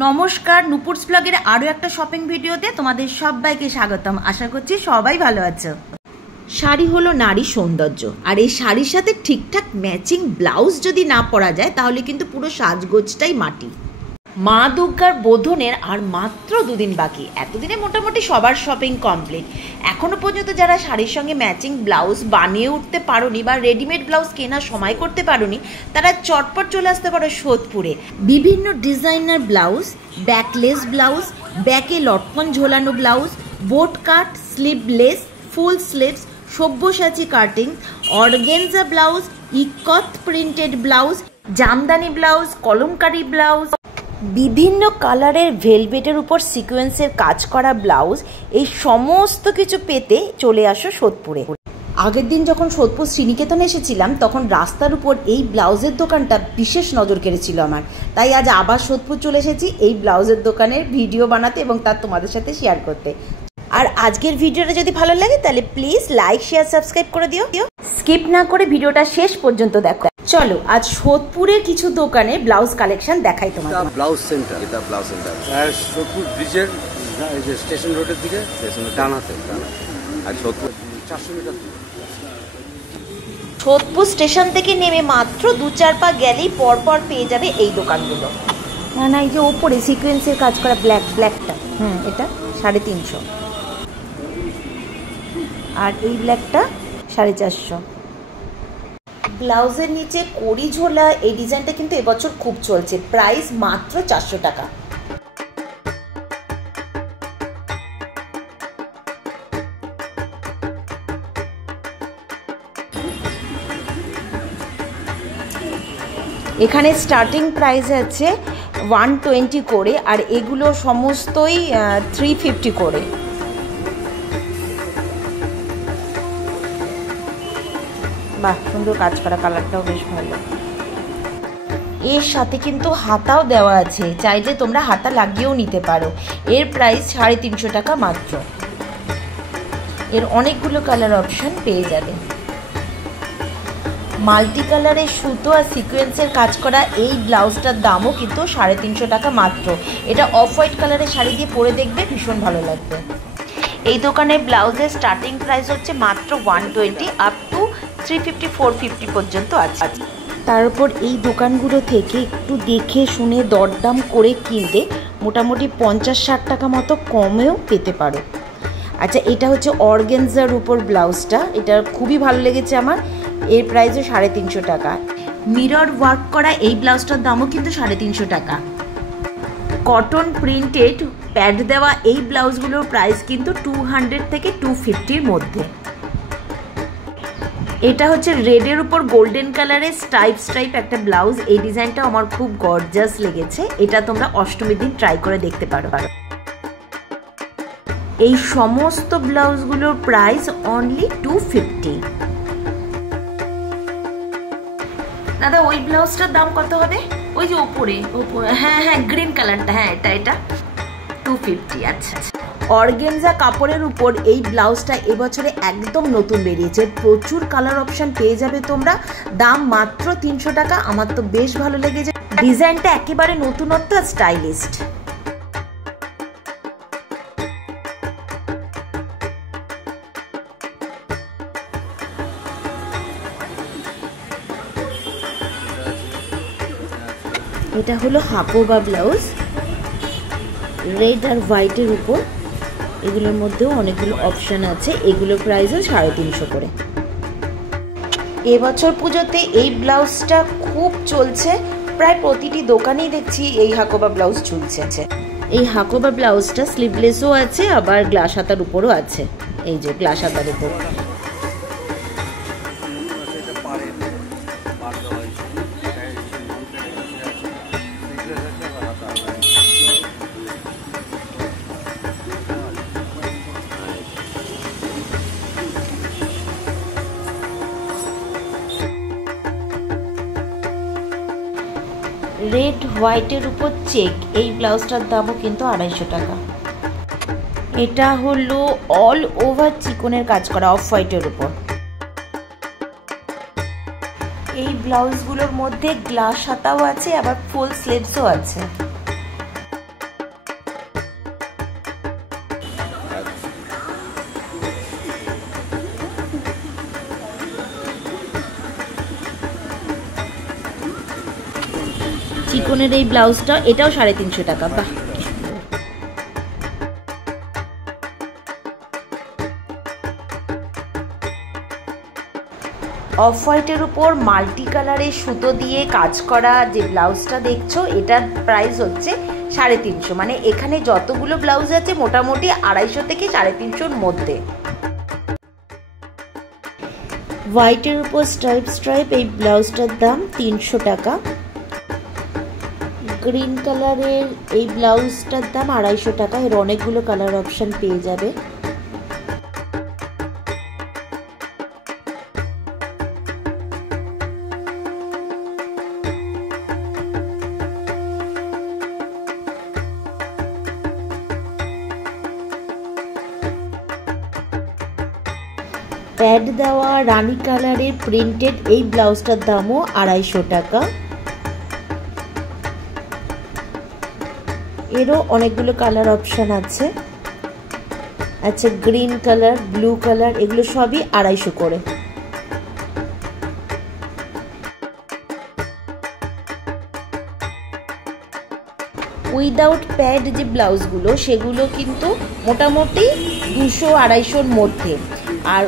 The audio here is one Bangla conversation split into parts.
নমস্কার, নুপুরস ব্লগের আরও একটা শপিং ভিডিওতে তোমাদের সবাইকে স্বাগতম। আশা করছি সবাই ভালো আছো। শাড়ি হলো নারী সৌন্দর্য, আর এই শাড়ির সাথে ঠিকঠাক ম্যাচিং ব্লাউজ যদি না পরা যায় তাহলে কিন্তু পুরো সাজগোজটাই মাটি। মা দুর্গার বোধনের আর মাত্র দুদিন বাকি। এতদিনে মোটামুটি সবার শপিং কমপ্লিট। এখনও পর্যন্ত যারা শাড়ির সঙ্গে ম্যাচিং ব্লাউজ বানিয়ে উঠতে পারোনি বা রেডিমেড ব্লাউজ কেনার সময় করতে পারোনি, তারা চটপট চলে আসতে পারো সোদপুরে। বিভিন্ন ডিজাইনার ব্লাউজ, ব্যাকলেস ব্লাউজ, ব্যাকে লটকন ঝোলানো blouse, boat cut, sleeveless, full sleeves, Sabyasachi cutting, organza blouse, ikat printed blouse, Jamdani blouse, Kalamkari blouse, বিভিন্ন কালারের ভেলভেটের উপর সিকোয়েন্সের কাজ করা ব্লাউজ, এই সমস্ত কিছু পেতে চলে আসো সোদপুরে। আগের দিন যখন সোদপুর শ্রীনিকেতনে এসেছিলাম তখন রাস্তার উপর এই ব্লাউজের দোকানটা বিশেষ নজর কেড়েছিল আমার, তাই আজ আবার সোদপুর চলে এসেছি এই ব্লাউজের দোকানের ভিডিও বানাতে এবং তার তোমাদের সাথে শেয়ার করতে। আর আজকের ভিডিওটা যদি ভালো লাগে তাহলে প্লিজ লাইক, শেয়ার, সাবস্ক্রাইব করে দিও। স্কিপ না করে ভিডিওটা শেষ পর্যন্ত দেখো। চলো আজ সোদপুরের কিছু দোকানে ব্লাউজ কালেকশন দেখাই তোমাদের। ব্লাউজ সেন্টার, এটা ব্লাউজ সেন্টার সোদপুর ব্রিজের এই যে স্টেশন রোডের দিকে ডান হাতে, আর সোদপুর 400 মিটার দূরে। সোদপুর স্টেশন থেকে নেমে মাত্র 2-4 পা গেলেই পরপর পেয়ে যাবে এই দোকানগুলো। না এই যে ওপরে সিকোয়েন্সের কাজ করা ব্ল্যাকটা, এটা 350, আর এই ব্ল্যাকটা 450। ব্লাউজের নিচে কড়ি ঝোলা এই ডিজাইনটা কিন্তু এবছর খুব চলছে, প্রাইস মাত্র 400 টাকা। এখানে স্টার্টিং প্রাইস আছে 120 করে, আর এগুলো সমস্তই 350 করে। বাহ, সুন্দর কাজ করা, কালারটাও বেশ ভালো। এর সাথে কিন্তু হাতাও দেওয়া আছে, চাইলে তোমরা হাতা লাগিয়েও নিতে পারো। এর প্রাইস 350 টাকা মাত্র। এর অনেকগুলো কালার অপশন পেয়ে যাবে। মাল্টি কালারের সুতো আর সিকোয়েন্সের কাজ করা এই ব্লাউজটার দামও কিন্তু 350 টাকা মাত্র। এটা অফ হোয়াইট কালারের শাড়ি দিয়ে পরে দেখবে, ভীষণ ভালো লাগবে। এই দোকানে ব্লাউজের স্টার্টিং প্রাইস হচ্ছে মাত্র 120 আপ টু 350, 450 পর্যন্ত আছে। তারপর এই দোকানগুলো থেকে একটু দেখে শুনে দরদাম করে কিনতে মোটামুটি 50-60 টাকা মতো কমেও পেতে পারো। আচ্ছা, এটা হচ্ছে অর্গেনজার উপর ব্লাউজটা, এটা খুবই ভালো লেগেছে আমার। এর প্রাইসও 350 টাকা। মিরর ওয়ার্ক করা এই ব্লাউজটার দামও কিন্তু 350 টাকা। কটন প্রিন্টেড প্যাড দেওয়া এই ব্লাউজগুলোর প্রাইস কিন্তু 200 থেকে 250-র মধ্যে। এটা হচ্ছে রেডের উপর গোল্ডেন কালারের স্ট্রাইপ একটা ব্লাউজ, এই ডিজাইনটা আমার খুব গর্জাস লেগেছে। এটা তোমরা অষ্টমীর দিন ট্রাই করে দেখতে পারো। এই সমস্ত ব্লাউজগুলোর প্রাইস অনলি 250। দাদা, ওই ব্লাউজটার দাম কত হবে? ওই যে ওপরে, হ্যাঁ গ্রিন কালারটা, হ্যাঁ এটা 250। আচ্ছা, অর্গেনজা কাপড়ের উপর এই ব্লাউজটা এবছরে একদম নতুন বেরিয়েছে, প্রচুর কালার অপশন পেয়ে যাবে তোমরা। দাম মাত্র 300 টাকা। আমার তো বেশ ভালো লেগেছে, ডিজাইনটা একেবারে নতুনত্ব আর স্টাইলিস্ট। এটা হলো হাকোবা ব্লাউজ, রেড আর হোয়াইটের উপর। এগুলোর মধ্যেও অনেকগুলো অপশান আছে। এগুলোর প্রাইসও 350 করে। এবছর পুজোতে এই ব্লাউজটা খুব চলছে, প্রায় প্রতিটি দোকানেই দেখছি এই হাকোবা ব্লাউজ ঝুলছে। এই হাকোবা ব্লাউজটা স্লিভলেসও আছে, আবার গ্লাস হাতার উপরও আছে। এই যে গ্লাস হাতার উপর। রেড হোয়াইটের উপর চেক এই ব্লাউজটার দামও কিন্তু 250 টাকা। এটা হলো অল ওভার চিকনের কাজ করা অফ হোয়াইটের উপর। এই ব্লাউজগুলোর মধ্যে গ্লাস হাতাও আছে, আবার ফুল স্লিভসও আছে। চিকনের এই ব্লাউজটা, এটাও 350 টাকা। বাহ, অফ হোয়াইটের উপর মাল্টি কালারের সুতো দিয়ে কাজ করা যে ব্লাউজটা দেখছো, এটার প্রাইস হচ্ছে 350। মানে এখানে যতগুলো ব্লাউজ আছে মোটামুটি 250 থেকে 350-র মধ্যে। হোয়াইটের উপর স্ট্রাইপ এই ব্লাউজটার দাম 300 টাকা। গ্রিন কালারের এই ব্লাউজটার দাম 250 টাকা। এর অনেকগুলো কালার অপশন পেয়ে যাবে। প্যাড দেওয়া রানী কালারের প্রিন্টেড এই ব্লাউজটার দামও 250 টাকা। এরও অনেকগুলো কালার অপশন আছে। আচ্ছা, গ্রিন কালার, ব্লু কালার, এগুলো সবই 250 করে। উইদাউট প্যাড যে ব্লাউজগুলো সেগুলো কিন্তু মোটামুটি 200-250-র মধ্যে, আর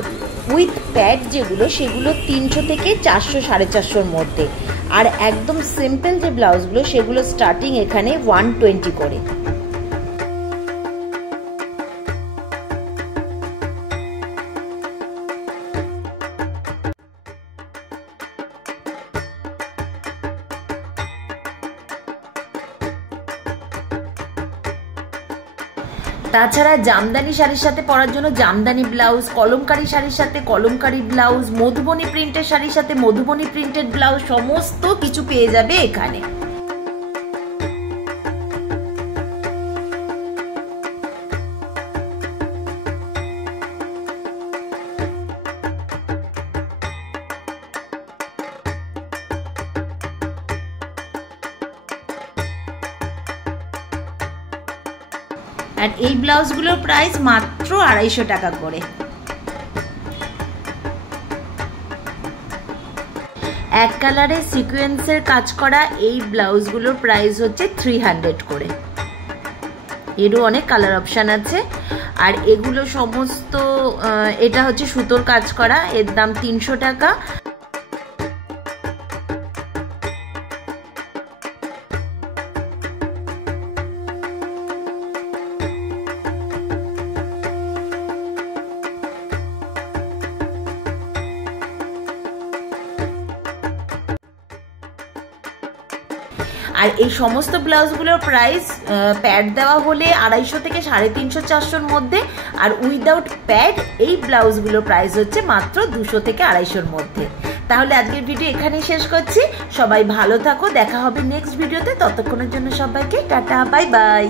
উইথ প্যাড যেগুলো সেগুলো 300 থেকে 400-450-র মধ্যে। আর একদম সিম্পল যে ব্লাউজগুলো সেগুলো স্টার্টিং এখানে 120 করে। তাছাড়া জামদানি শাড়ির সাথে পরার জন্য জামদানি ব্লাউজ, কলমকারি শাড়ির সাথে কলমকারি ব্লাউজ, মধুবনী প্রিন্টের শাড়ির সাথে মধুবনী প্রিন্টেড ব্লাউজ, সমস্ত কিছু পেয়ে যাবে এখানে। আর এই ব্লাউজগুলোর প্রাইস মাত্র 250 টাকা করে। এক কালারে সিকোয়েন্সের কাজ করা এই ব্লাউজগুলোর প্রাইস হচ্ছে 300 করে। এরও অনেক কালার অপশান আছে। আর এগুলো সমস্ত, এটা হচ্ছে সুতোর কাজ করা, এর দাম 300 টাকা। আর এই সমস্ত ব্লাউজগুলোর প্রাইস প্যাড দেওয়া হলে 250 থেকে 350-400-র মধ্যে, আর উইদাউট প্যাড এই ব্লাউজগুলোর প্রাইস হচ্ছে মাত্র 200 থেকে 250-র মধ্যে। তাহলে আজকের ভিডিও এখানেই শেষ করছি। সবাই ভালো থাকো, দেখা হবে নেক্সট ভিডিওতে। ততক্ষণের জন্য সবাইকে টাটা, বাই বাই।